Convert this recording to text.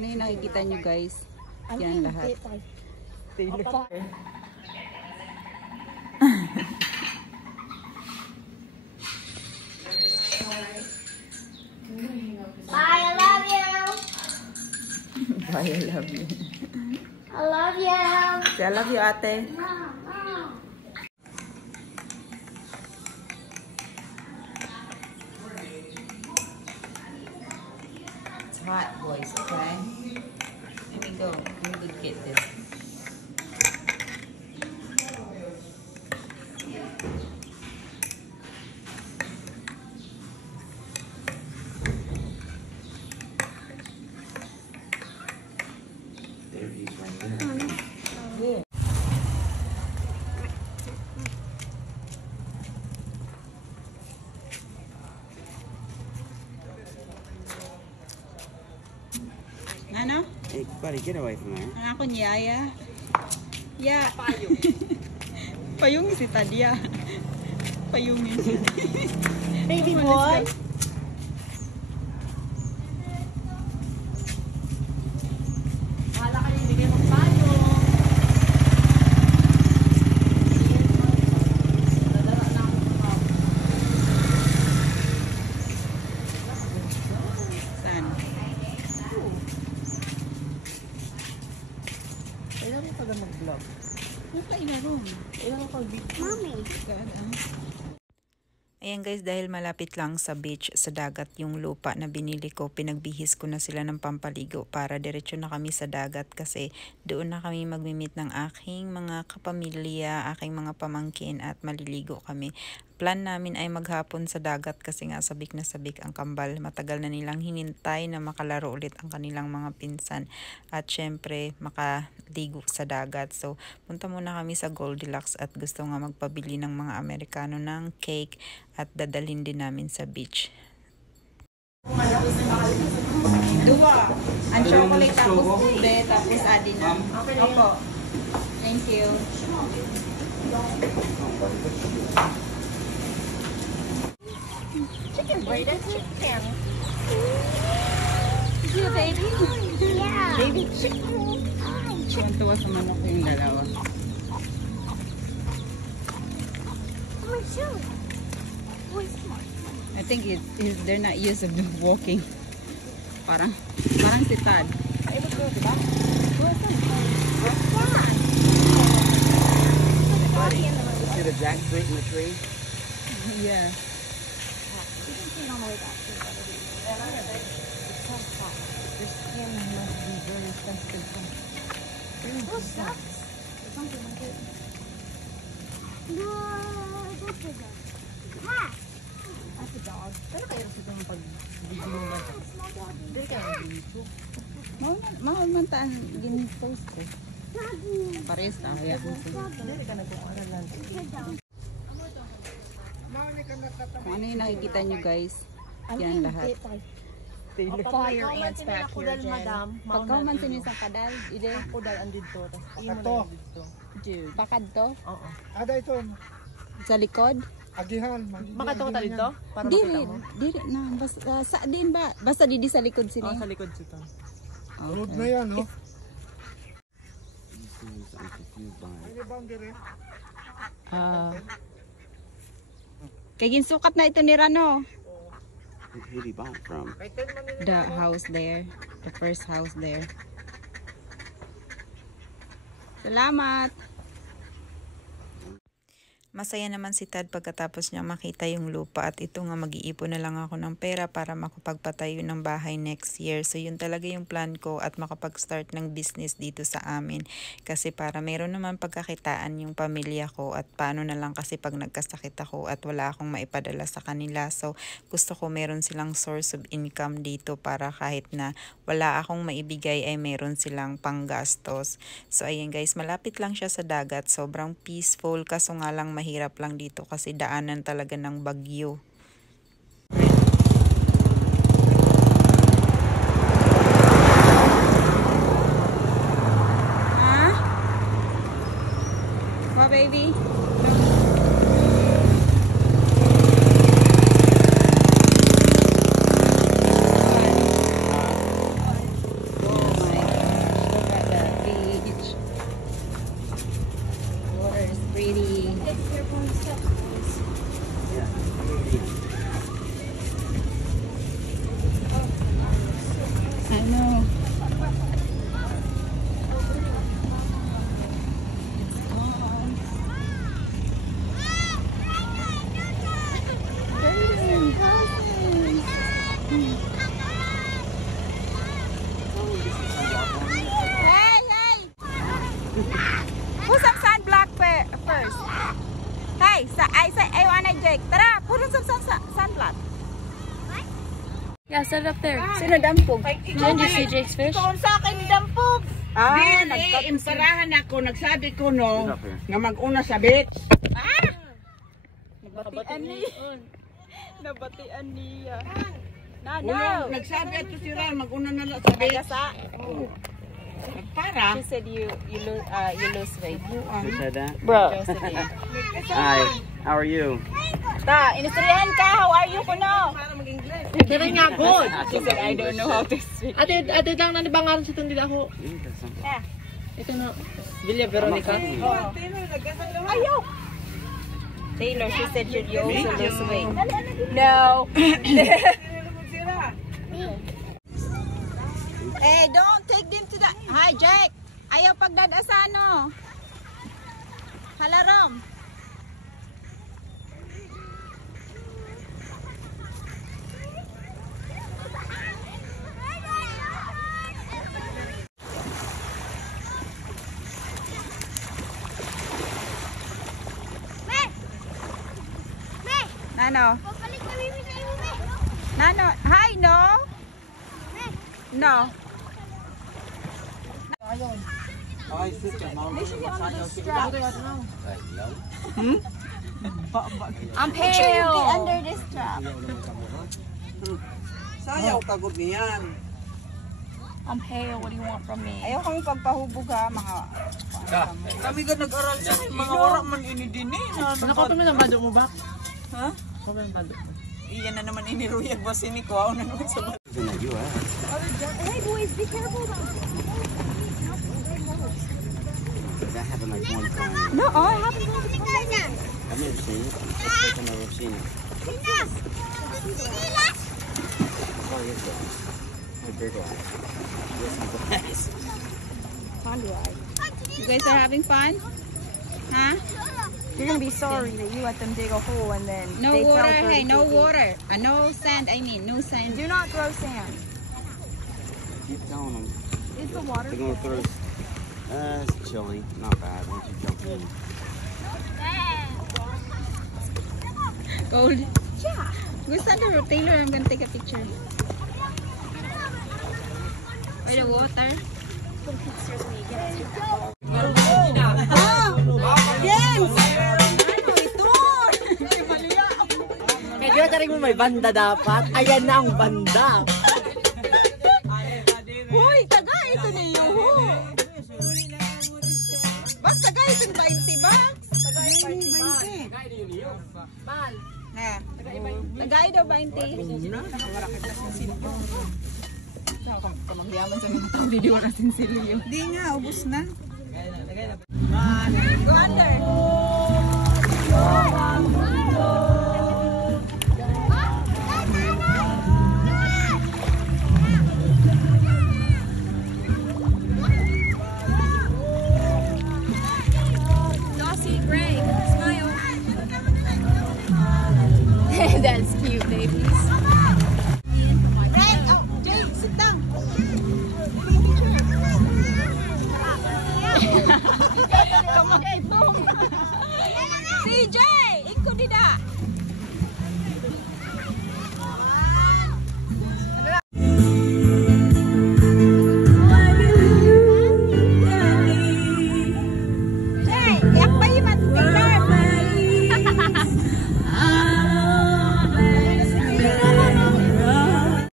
Ano yung nakikita nyo guys? Yan lahat. Bye, I love you. Bye, I love you. I love you. Say, I love you, ate. It's hot, boys, okay? Let me go. Let me get this. Ano? Hey, buddy, get away from there. Ang ako niya, ya. Payung. Payung si Tadia. Payung si Baby boy. Wala kayo bigay mong payong. Saan? Kailan mo pala mag-vlog? Ano ka inaroon? Kailan mo pag-video? Mami. Ayan guys, dahil malapit lang sa beach, sa dagat yung lupa na binili ko, pinagbihis ko na sila ng pampaligo para diretso na kami sa dagat kasi doon na kami magmimit ng aking mga kapamilya, aking mga pamangkin at maliligo kami. Plan namin ay maghapon sa dagat kasi nga sabik na sabik ang kambal. Matagal na nilang hinintay na makalaro ulit ang kanilang mga pinsan at syempre makaligo sa dagat. So punta muna kami sa Goldilocks at gusto nga magpabili ng mga Amerikano ng cake at dadalhin din namin sa beach. Dua. Ang chocolate tapos ube tapos adin na. Opo. Thank you. Chicken braided chicken. Is you a baby? Yeah. Baby chicken. Tuwa sa manok yung dalawa. Oh my shoe. I think they're not used to walking. Parang si Tad. Ay, ba't ko, diba? See the jackfruit in the tree? Yeah. That's a dog. Pero kayo sa itong pag-video mo ba? Dili ka nag-video. Mahal man taan gin-post ko. Pares na. Dili ka nag-aaral lang. Kung ano yung nakikita nyo guys, yan lahat. Fire ants back here, Jen. Pagka man sinisang kadal, ide. Kudal andito. Tapos imo na dito. Jude. Bakad to? Oo. Ada ito, Sa likod? agihan. Makatungo tayo dito? Para Diri, makita mo? diri na. Basta, sa din ba? Basta di sa likod sini. Oo, sa likod sito. Road na yan, no? I'm confused by it. Ano bang dire? Kay ginsukat na ito ni Rano. Who did he buy it from? The house there. The first house there. Salamat! Masaya naman si Tad pagkatapos niya makita yung lupa at ito nga mag-iipon na lang ako ng pera para makapagpatayo ng bahay next year. So yun talaga yung plan ko at makapag-start ng business dito sa amin. Kasi para meron naman pagkakitaan yung pamilya ko at paano na lang kasi pag nagkasakit ako at wala akong maipadala sa kanila. So gusto ko meron silang source of income dito para kahit na wala akong maibigay ay meron silang panggastos. So ayan guys, malapit lang siya sa dagat. Sobrang peaceful kaso nga lang mahirap lang dito kasi daanan talaga ng bagyo. Ah? What baby? Hey, hey! Put some sunblock first. Hey, I wanna Jake. Tara, put on some sunblock. Yeah, set it up there. Sino dampog? Didn't you see Jake's fish? Sa akin dampog. Imparahan ako, nagsabi ko Get no, up here. nga mag-una sa beach. Nabatian niya. Wala, nagsabi ato si Ran, mag-una na lang sa beach. Oo. Para. She said you lose weight. Who said that? Bro. Hi. How are you? Ta, inistoryahan ka. How are you kuno? Dira nga good. She said I don't know how to speak. Ate lang na bangaran sa tundila ako. Yeah. Ito na. Villa Veronica. Ayaw. Taylor, she said you also lose weight. No. Hey, don't take them to the... Hi, Jake. Ayaw pagdadasano. Halarom. Nano? Nano? Hi, no? No. I'm pale. Under this trap. Sayaw kagod niyan. I'm pale. What do you want from me? Ayaw kami pagpahubog ha, mga... Kami ka nag-aral sa mga oras man inidini. Nakopin mo ng bado mo ba? Ha? Nakopin ng bado mo. Iyan na naman iniruyag ba siniko. Ako na naman sa It's in the U.S. Hey boys, be careful. That happened like one time. No, I haven't. I've never seen it. It's the first time I've ever seen it. Oh, yes, sir. My big one. Yes, I'm glad. You guys are having fun? Huh? You're gonna be sorry that you let them dig a hole and then No they water, fell 30 hey, no feet. water. No sand, I mean, no sand. Do not throw sand. Keep telling them. Is the water They're going to throw. It's chilly. Not bad once you jump in. Cold. Yeah. Where's Taylor? Taylor, I'm gonna take a picture. By the water. Medyo taring mo may banda dapat. Ayan na ang banda. Hoy, taga ito niyo ho. Bak taga ito 20 bucks. Taga 20 bucks. Na. Taga ito 20. Kamangyaman sa mga tao video na sinsilyo. Di nga, ubos na. Go under. Saucy Gray, smile. That's cute, babies. Ray, oh, Jay, sit down. Come on. CJ, ikaw dida.